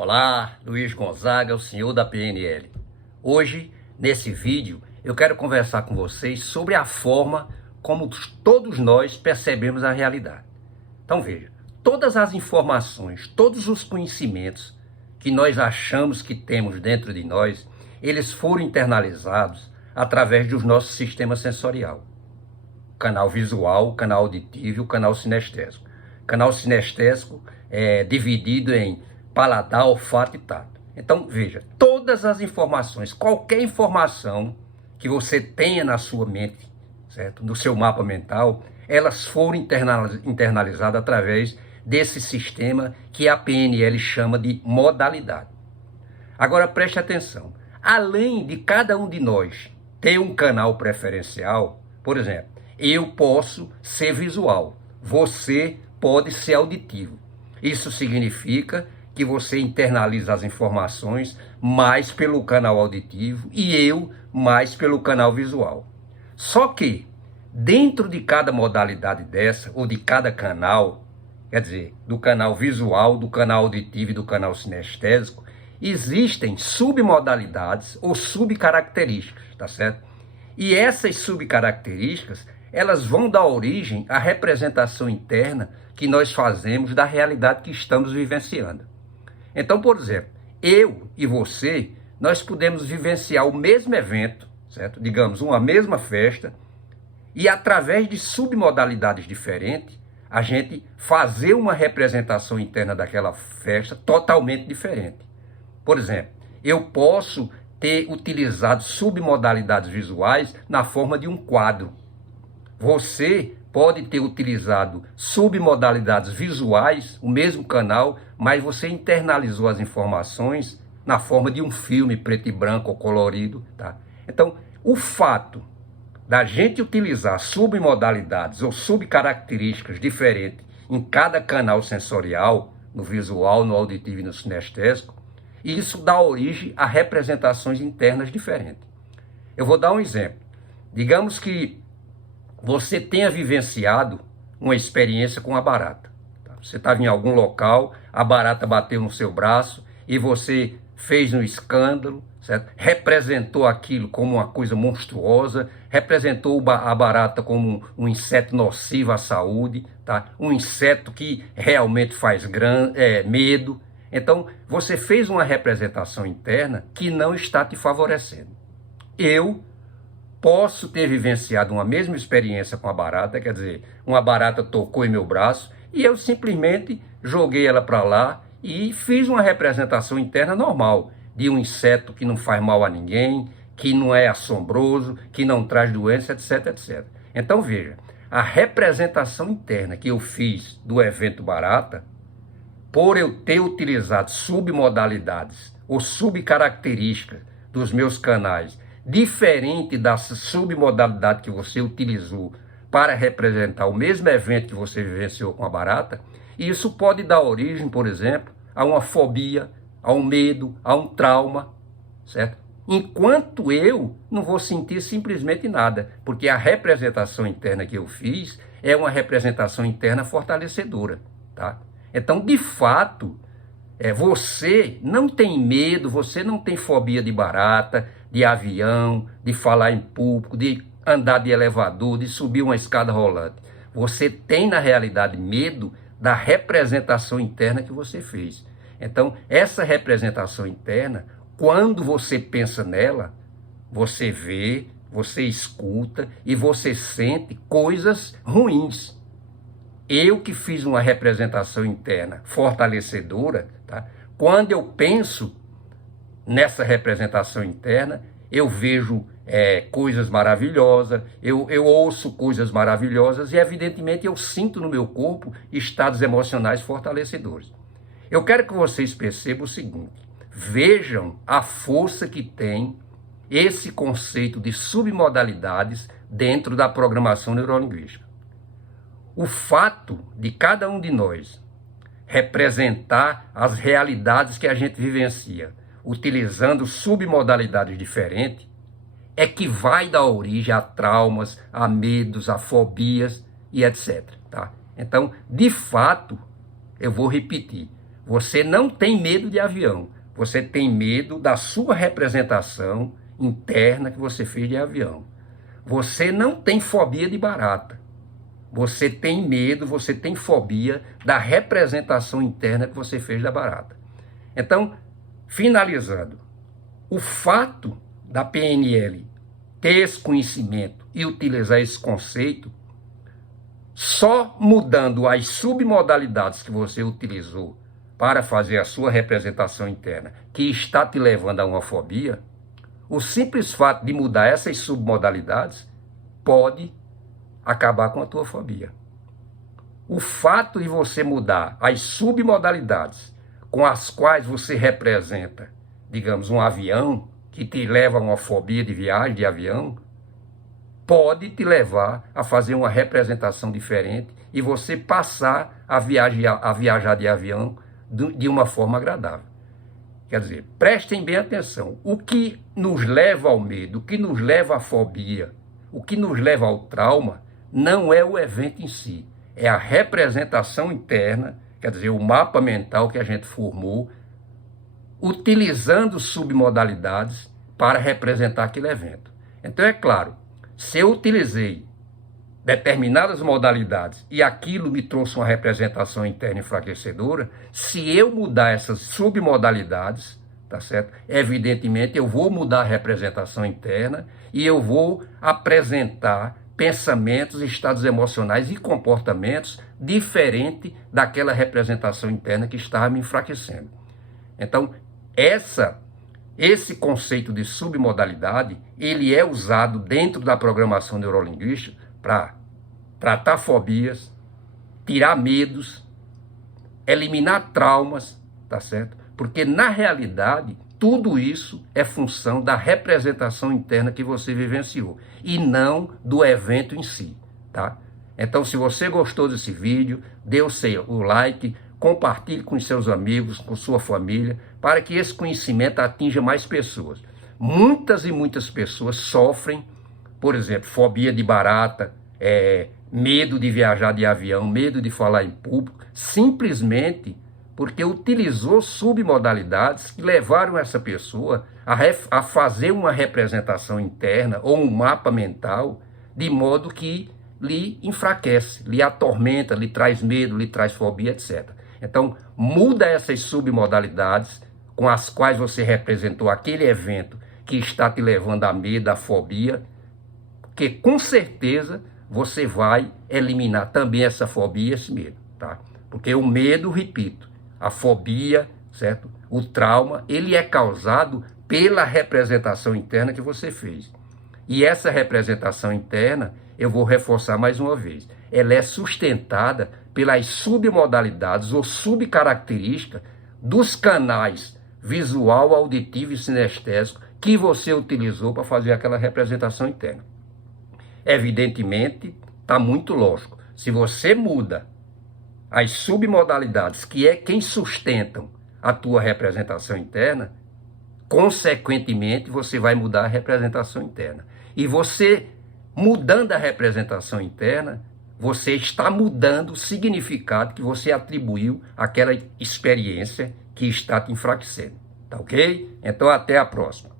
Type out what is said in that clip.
Olá, Luiz Gonzaga, o senhor da PNL. Hoje, nesse vídeo, eu quero conversar com vocês sobre a forma como todos nós percebemos a realidade. Então veja, todas as informações, todos os conhecimentos que nós achamos que temos dentro de nós, eles foram internalizados através do nosso sistema sensorial. O canal visual, o canal auditivo e o canal sinestésico. O canal sinestésico é dividido em paladar, olfato e tato. Então, veja, todas as informações, qualquer informação que você tenha na sua mente, certo? No seu mapa mental, elas foram internalizadas através desse sistema que a PNL chama de modalidade. Agora, preste atenção. Além de cada um de nós ter um canal preferencial, por exemplo, eu posso ser visual, você pode ser auditivo. Isso significa que você internaliza as informações mais pelo canal auditivo e eu mais pelo canal visual. Só que, dentro de cada modalidade dessa, ou de cada canal, quer dizer, do canal visual, do canal auditivo e do canal sinestésico, existem submodalidades ou subcaracterísticas, tá certo? E essas subcaracterísticas, elas vão dar origem à representação interna que nós fazemos da realidade que estamos vivenciando. Então, por exemplo, eu e você, nós podemos vivenciar o mesmo evento, certo? Digamos, uma mesma festa, e através de submodalidades diferentes, a gente fazer uma representação interna daquela festa totalmente diferente. Por exemplo, eu posso ter utilizado submodalidades visuais na forma de um quadro. Você pode ter utilizado submodalidades visuais, o mesmo canal, mas você internalizou as informações na forma de um filme preto e branco ou colorido, tá? Então, o fato da gente utilizar submodalidades ou subcaracterísticas diferentes em cada canal sensorial, no visual, no auditivo e no sinestésico, isso dá origem a representações internas diferentes. Eu vou dar um exemplo. Digamos que você tenha vivenciado uma experiência com a barata. Você estava em algum local, a barata bateu no seu braço e você fez um escândalo, certo? Representou aquilo como uma coisa monstruosa, representou a barata como um inseto nocivo à saúde, tá? Um inseto que realmente faz medo. Então, você fez uma representação interna que não está te favorecendo. Eu posso ter vivenciado uma mesma experiência com a barata, quer dizer, uma barata tocou em meu braço e eu simplesmente joguei ela para lá e fiz uma representação interna normal de um inseto que não faz mal a ninguém, que não é assombroso, que não traz doença, etc, etc. Então veja, a representação interna que eu fiz do evento barata, por eu ter utilizado submodalidades ou subcaracterísticas dos meus canais, diferente da submodalidade que você utilizou para representar o mesmo evento que você vivenciou com a barata, isso pode dar origem, por exemplo, a uma fobia, a um medo, a um trauma, certo? Enquanto eu não vou sentir simplesmente nada, porque a representação interna que eu fiz é uma representação interna fortalecedora, tá? Então, de fato, você não tem medo, você não tem fobia de barata, de avião, de falar em público, de andar de elevador, de subir uma escada rolante. Você tem, na realidade, medo da representação interna que você fez. Então, essa representação interna, quando você pensa nela, você vê, você escuta e você sente coisas ruins. Eu que fiz uma representação interna fortalecedora, tá? Quando eu penso nessa representação interna, eu vejo coisas maravilhosas, eu ouço coisas maravilhosas e, evidentemente, eu sinto no meu corpo estados emocionais fortalecedores. Eu quero que vocês percebam o seguinte: vejam a força que tem esse conceito de submodalidades dentro da programação neurolinguística. O fato de cada um de nós representar as realidades que a gente vivencia, utilizando submodalidades diferentes, é que vai dar origem a traumas, a medos, a fobias e etc. Tá? Então, de fato, eu vou repetir, Você não tem medo de avião. Você tem medo da sua representação interna que você fez de avião. Você não tem fobia de barata. Você tem medo, você tem fobia da representação interna que você fez da barata. Então, finalizando, o fato da PNL ter esse conhecimento e utilizar esse conceito, só mudando as submodalidades que você utilizou para fazer a sua representação interna, que está te levando a uma fobia, o simples fato de mudar essas submodalidades pode acabar com a tua fobia. O fato de você mudar as submodalidades com as quais você representa, digamos, um avião, que te leva a uma fobia de viagem de avião, pode te levar a fazer uma representação diferente e você passar a viajar de avião de uma forma agradável. Quer dizer, prestem bem atenção. O que nos leva ao medo, o que nos leva à fobia, o que nos leva ao trauma, não é o evento em si, é a representação interna, quer dizer, o mapa mental que a gente formou, utilizando submodalidades para representar aquele evento. Então, é claro, se eu utilizei determinadas modalidades e aquilo me trouxe uma representação interna enfraquecedora, se eu mudar essas submodalidades, tá certo? Evidentemente, eu vou mudar a representação interna e eu vou apresentar pensamentos, estados emocionais e comportamentos diferentes daquela representação interna que estava me enfraquecendo. Então, esse conceito de submodalidade, ele é usado dentro da programação neurolinguística para tratar fobias, tirar medos, eliminar traumas, tá certo? Porque, na realidade, tudo isso é função da representação interna que você vivenciou e não do evento em si, tá? Então, se você gostou desse vídeo, dê o like, compartilhe com seus amigos, com sua família, para que esse conhecimento atinja mais pessoas. Muitas e muitas pessoas sofrem, por exemplo, fobia de barata, medo de viajar de avião, medo de falar em público, simplesmente porque utilizou submodalidades que levaram essa pessoa a fazer uma representação interna ou um mapa mental de modo que lhe enfraquece, lhe atormenta, lhe traz medo, lhe traz fobia, etc. Então, muda essas submodalidades com as quais você representou aquele evento que está te levando a medo, a fobia, que com certeza você vai eliminar também essa fobia e esse medo, tá? Porque o medo, repito, a fobia, certo? O trauma, ele é causado pela representação interna que você fez. E essa representação interna, eu vou reforçar mais uma vez, ela é sustentada pelas submodalidades ou subcaracterísticas dos canais visual, auditivo e sinestésico que você utilizou para fazer aquela representação interna. Evidentemente, está muito lógico. Se você muda as submodalidades, que é quem sustentam a tua representação interna, consequentemente, você vai mudar a representação interna. E você, mudando a representação interna, você está mudando o significado que você atribuiu àquela experiência que está te enfraquecendo. Tá ok? Então, até a próxima.